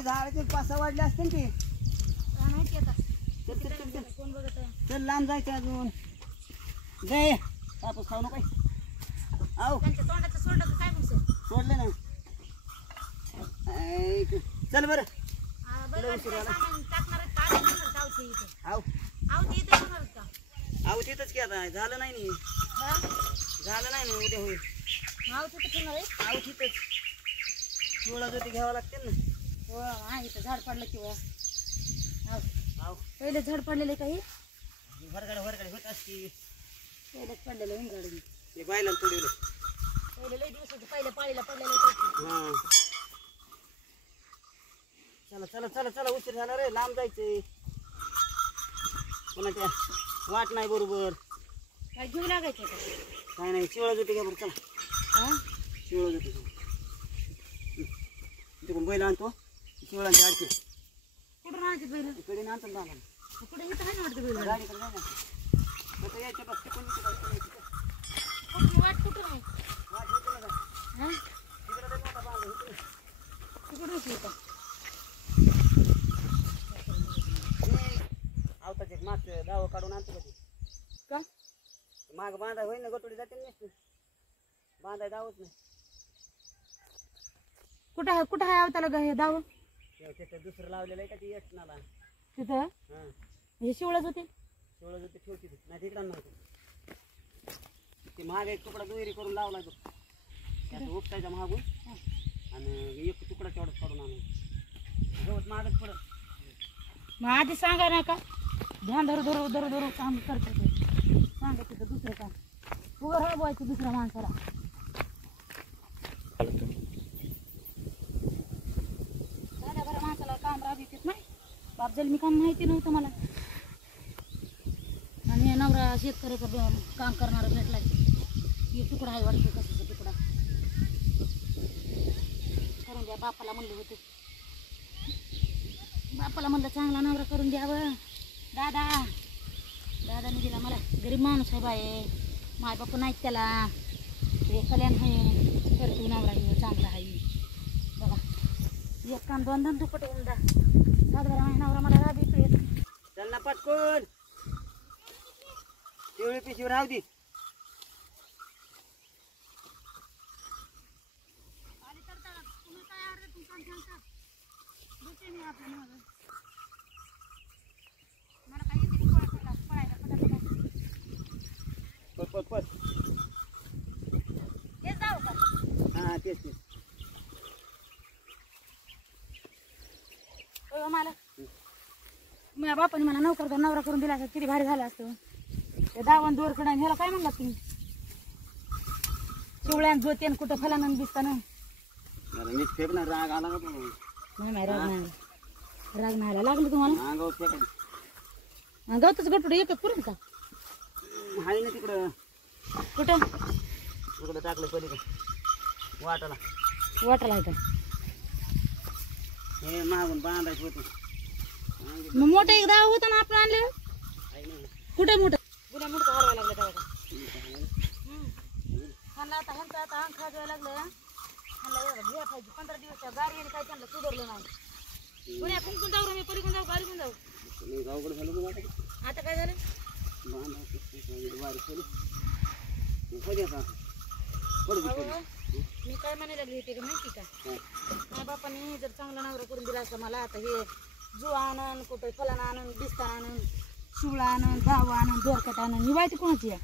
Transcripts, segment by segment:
ती झाडाचे पासा वाढले असते ना ते. माहिती आता चल चल चल चल कोण बघत आहे चल लांब जायचं अजून. जय कापूस खाऊ नको. आव त्यांच्या तोंडाचं सोडलं तर काय म्हणशील सोडले ना. चल बरं. बरं सामान टाकणार आहेत का आधी म्हणणार का आवती इथं आव आवती इथं म्हणणार का आव तिथंच की आता झालं नाही नी. हा झालं नाही ना उद्या होईल. आवती तर ठेवणार आहे आव तिथंच थोडा जोती घ्यावं लागते ना. हो हा इथं झाड पडलं किंवा आव पहिले झाड पडलेले काही वरगडे वरगडे होत असती. पहिलेच पडलेलं हिंगाडून ते बायला तुडवलं. पहिले लई दिवसाचं पहिल्या पाळीला पडलेलं हा चला चला चला चला उशीर झाला रे. लांब जायचंय. पुन्हा त्या वाट नाही बरोबर. काय घेऊ लागायचं का काय नाही चिवळा जोटी घ्या बरं. चला हा चिवळा जोटी घ्या. तिकडून बैल आणतो. चिवळांची अडकी कुठं राहायचे बैल इकडे आणतो ना बाबा. कुठे इथं आहे ना वाटतं बैल गाडीकडे जाय ना. कसं यायचं बस तिकडून कुठं वाट कुठं नाही वाट होती ना. हा तिकडे लय मोठा बांध आहे. कुठं होती इथं आवताच एक मागचं दावं काढून आणतो का ते. का माग बांधाय होईन ना गोटोडी जाते नसते. बांधाय दावत नाही. कुठं आहे आवताला ग हे दाव तिथं दुसरं लावलेलं आहे का ती यशनाला. तिथं हां हे शिवळच होते तेवढं जर ते ठेवते नाही तिकडं नव्हतं. ते महाग एक तुकडा दुहेरी करून लावला तो. त्याचं उपटायचा महागून आणि एक तुकडा तेवढंच काढून आणून गवत महागच पडत. मग आधी सांगा ना का ध्यान धरू धरू धरू धरू काम करतो ते सांगा तिथं दुसरं काम उभं राबवायचं दुसऱ्या माणसाला. साध्या बऱ्या माणसाला काम राबवित नाही. बाप जल मी काम माहिती नव्हतं मला. आणि नवरा शेतकऱ्याचं काम करणारा भेटलाय. हे तुकडा आहे वाटतं कशाचा तुकडा करून द्या. बापाला म्हणले होते बापाला म्हणलं चांगला नवरा करून द्यावं. दादाने दिला मला. गरीब माणूस आहे बाय. माय बाप नाहीत त्याला. ते कल्याण आहे करतो नवरा हे चांगला आहे बघा. एक काम दोन दोन दुपट होऊन जा. सातबारा माझ्या नवरा मला राबवितोय. चल ना पटकून. पिवळी पिशवी राहू दे. पट पट हां तेच तेच. मला माझ्या बापाने मला नवरा करून दिला असता किती भारी झालं असतं. ते दावण दोरकडा ह्याला काय म्हणला तुम्ही शिवळ्यान जोतेन कुठं फलानं दिसताना. मीच फेकणार राग आला का नाही राग नाही राग नाही लागलं तुम्हाला. अंगावर फेकायला गवतच गटुडे येतो पुरून का आहे ना तिकडं. कुठं तिकडं टाकलं पलीकडे वाटाला. वाटाला आहे का हे मागून बांधायचं होतं. मग मोठं एक दाव होतं ना आपण आणलं. आहे ना कुठे मोठं गुन्हा मोठं हलवायला लागलं तेव्हा ह्यांना आता ह्यांचं आता अंग खाजवायला लागलं. ह्यांना एवढं घ्या खायची 15 दिवस गाडी काय त्यांना सुधारलं नाही. गुन्हा कुंकून जाऊ मी पलीकडून जाऊ गाडीकडून जाऊ. गावकडे झालं मग आता आता काय झालं मी काय म्हणायला लागली होती का माहिती का माझ्या बापाने जर चांगला नवरा करून दिला असता मला. आता हे जू आणून कुठं फलाना आणून बिस्तान आणून शिवळा आणून दावा आणून दोरकट आणून ही वाईट कोणाची आहे.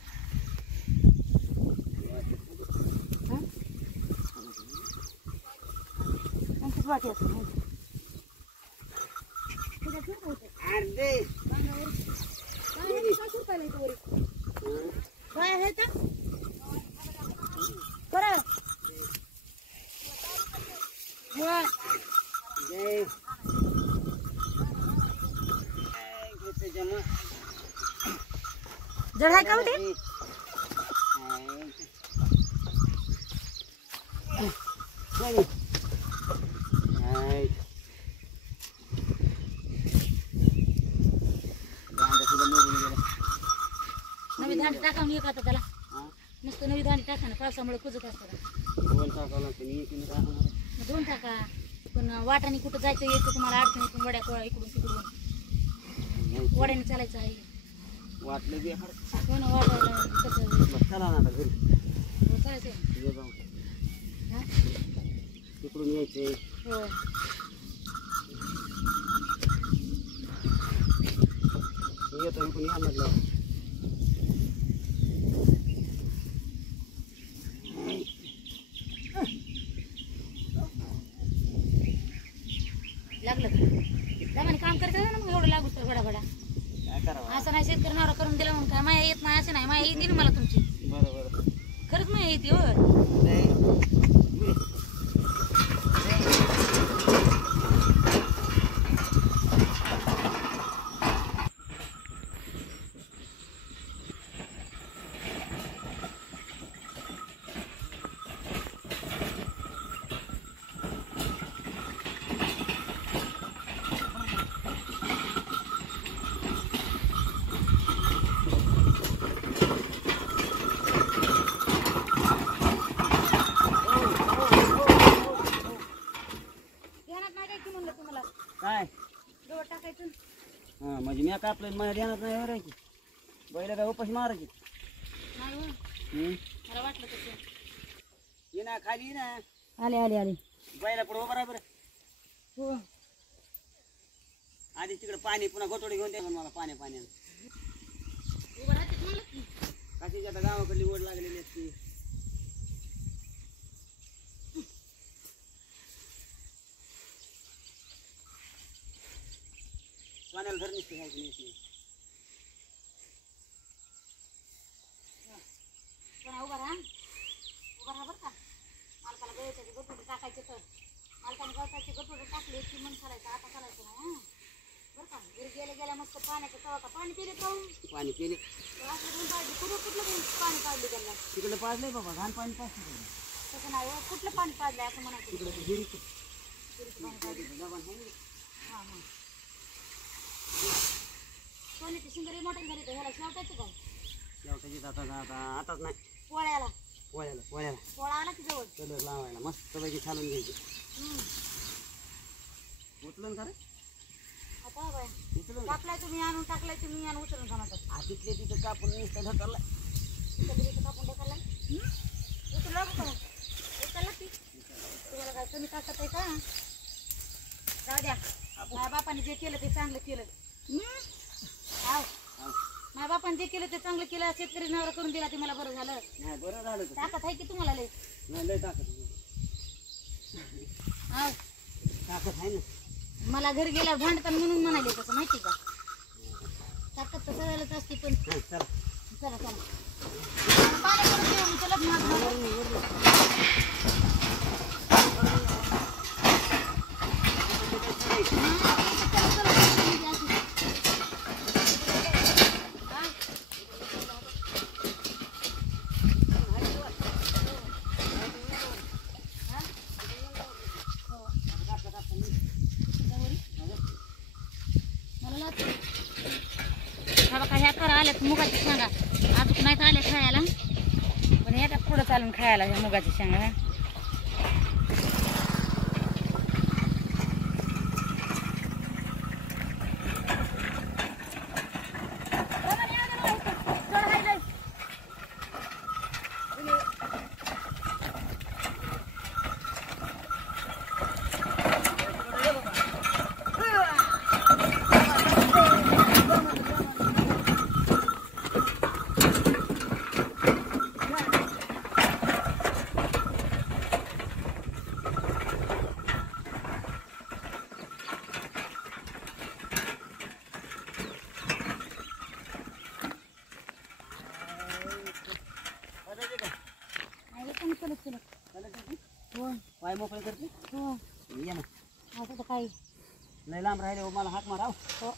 त्यांचीच वाटी असते. काय आहे का बरं जड आहे का होते नवी धांडी टाका मी का त्याला नुसतं नवी धांडी टाका ना पावसामुळे कुजत असतात. 2 टाकावं लागतं. 2 टाका. दोन टाका पण वाटाने कुठं जायचं यायचं तुम्हाला अडचण येते वड्या कोळा इकडून तिकडून वड्याने चालायचं आहे वाटलं बी हो ना वाटायला कसं चला ना आता घरी चालायचं ये जाऊ हा तिकडून यायचे हो येतो इकडून या म्हटलं लागलं दमाने काम करते ना मग एवढं लागू तर बडा काय करावं असं नाही शेतकरी नवरा करून दिला म्हणून काय माया येत नाही असं नाही माया येते ना मला तुमची बरं बरं खरंच माया येते हो ध्यानात नाही काय की म्हणलं तुम्हाला काय गवत टाकायचं हां म्हणजे मी कापलं माझ्या ध्यानात नाही वरायची बैला काय उपास मारायची नाही हो मला वाटलं तसं ये ना खाली ये ना आले आले आले बैला पुढे उभा राहा बरं हो आधी तिकडे पाणी पुन्हा गोटोडी घेऊन द्या मला पाण्यानं उभं राहते म्हणलं की कशाची आता गावाकडली ओढ लागलेली असते पाण्याला धर नसते घ्यायची नाही कोणा उभा राहा बरं का मालकाला गवताचे गटोडे टाकायचे तर मालकाने गवताचे गटोडे टाकले की मन चालायचं आता चालायचं नाही हां बरं का घरी गेल्या मस्त पाण्याचं तवा का पाणी पिले पाहून पाणी केले असं पाहिजे कुठलं पाणी पाडले त्यांना तिकडे पाजलंय बाबा घाण पाणी पाजलं तसं नाही हो, कुठलं पाणी पाडलंय असं म्हणायचं तिकडे विहिरीचं विहिरीचं पाणी पाडलं दबाण आहे ना. हां हां सोन्याची शिंगरी मोठं झाली तर ह्याला शेवटायचं काय शेवटाची आता आताच नाही पोळ्याला पोळ्याला पोळा आला की जवळ कलर लावायला मस्त पैकी छालून घ्यायचे उचलून का रे आता बाय उचलून कापलाय तुम्ही आणून टाकलाय तुम्ही आणून उचलून खाणार तिथले तिथं कापून नुसतं ढकलला कापून टाकायला उचलला का उचलला की तुम्हाला काय कमी टाकत आहे का जाऊ द्या माझ्या बापाने जे केलं ते चांगलं केलं हाव माझ्या बापाने जे केलं ते चांगलं केलं शेतकरी नवरा करून दिला ते मला बरं झालं नाही बरं झालं तर. ताकद आहे की तुम्हाला लय नाही लय ताकद हाव ताकद आहे ना मला घरी गेल्यावर भांडताना म्हणून म्हणाले तसं माहिती का ताकद तर सगळ्यालाच असते पण हां, चला चला चला पाणी करून देऊ मी चलत माझं ह्या करा आल्यात मुगाची शेंगा अजून नाही आल्या खायला पण ह्या पुढं चालून खायला ह्या मुगाची शेंगा पाय मोकळे करते हो ये ना असं तर काही लय लांब राहिले मला हाक माराव हो